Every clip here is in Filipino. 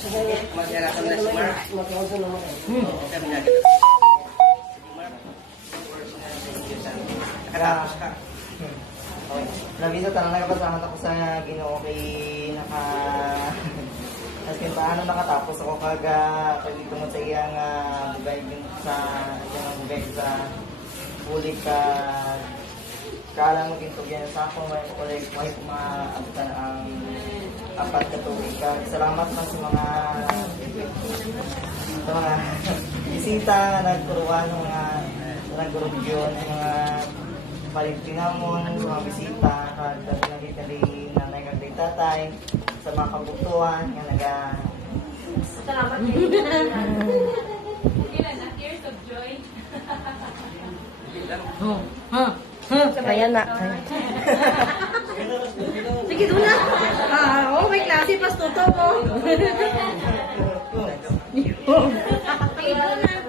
Mag-iarasan na si Mark. Kami na kita. Nakatapos ka. Nabisa tanong nagpasalamat ako sa Ginoo kay at kung paano nakatapos ako dito mo sa iyang bugay sa bulig ka kala mo gintugyan sa ako may kumaabutan ang apat na tuwing ka. Salamat man sa mga bisita, nagturuan, mga nagurugyon, mga paligtinamon, sa mga bisita, kagdali nanay kagday tatay, sa mga kabutuan, nga naga... Salamat kayo. Ilan na? Tears of joy. Kaya na. Sige, doon na. May klase, pastuto mo.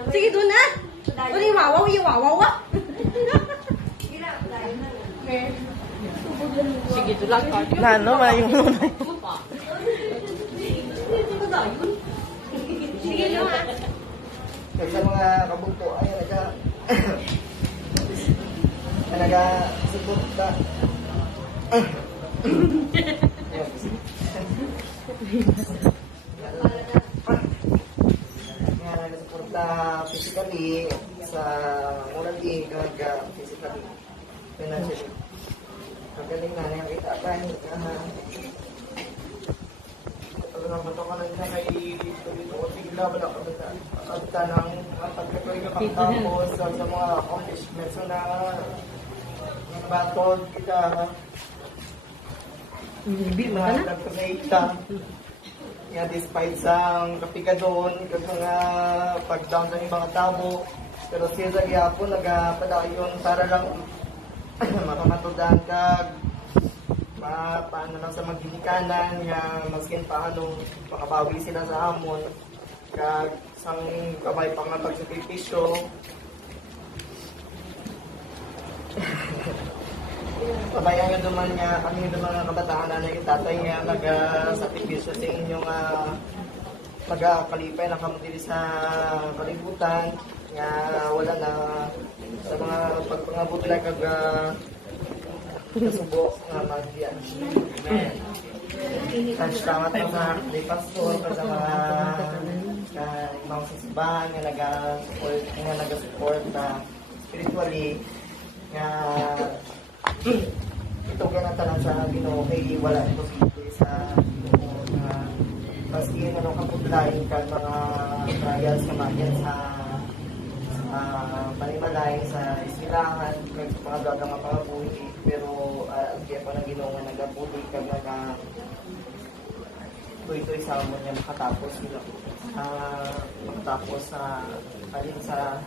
Sige, doon na. Ano yung wawaw? Yung wawaw? Sige, doon lang. Nano, mayong muna. Sige, doon ha. Sa mga kabuto, ay naga-suporta. Naga-suporta physically sa morally, physically, financially. Magaling na yung kita pa. Bato ka lang na kay dito o tigla ba na at tanang pagkatoy ka pagtapos sa mga accomplishments na batod kita hindi na nagpasayta nga despite sa kapikadon kag mga pag-down sa mga tabo pero siya sa gyapon nagapadayon para lang makamatudan kag paano lang sa maghinikanan nga maskin paano makabawi sila sa amon kag sang kabay pang nga pagsakripisyo pabayaan nga duman nga kami duman nga kabataan na yung tatay nga nag-sakripisyo sa inyong pag-kalipay na kamudili sa kalibutan nga wala na sa mga pagpangabutla kag kasubo nga magdiyan. Salamat na sa kay pastor sa mga ibang sasbahan nga nag-support na spiritually nga ito nga tanan sa Ginoo kay wala imposible sa Ginoo nga maski ano kapudlain kag mga trials sa magyan sa panimalay sa isilangan kag mga dagang pangabuhi pero kaya pa nang Ginoo nga nagabuli kag tuloy sa amon niya makatapos sa alin sa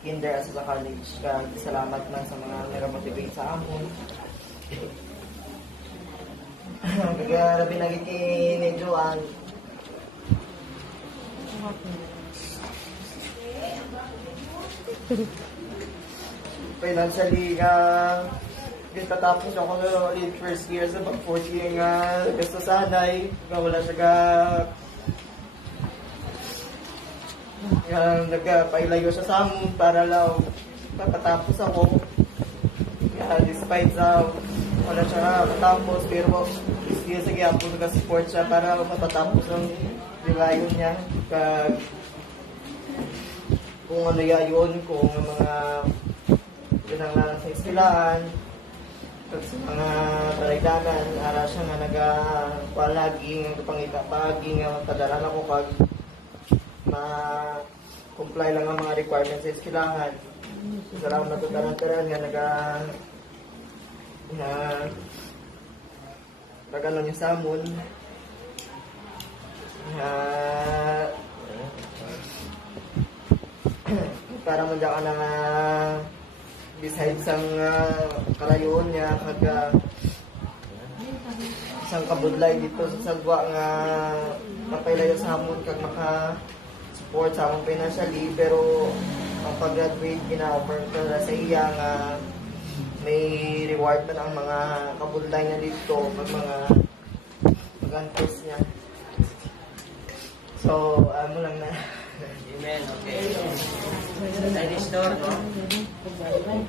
kinder as sa college kag salamat man sa mga nag-motivate sa amon kaya rabi naging ni Joan financially tatapos ako in first year sa pag fourth year nga gusto sanay nga wala siya nagpailayo siya sa amon para lang papatapos ako despite sa wala siya matapos pero siya sa gyapon nag-support siya para matatapos ang nilayon niya kung ano yayon kung mga pinanglanan sa istilaan at sa mga talagdanan ara siya nga nagpalaging pangitapaging magpadala na ko pag ma-comply lang ang mga requirements sa istilahan salamat na ito taran nga nagano niya sa amon para mo dyan ka na besides ang karayon niya kag isang kabudlay dito sa sagwa nga napailayo sa amon kag maka-support sa amon financially pero ang pag-graduate gina-offer ko na sa iya nga may reward man ang mga kabudlay niya dito kag mga mag-antos niya So, ano lang na. Amen. Okay. Chinese store, no?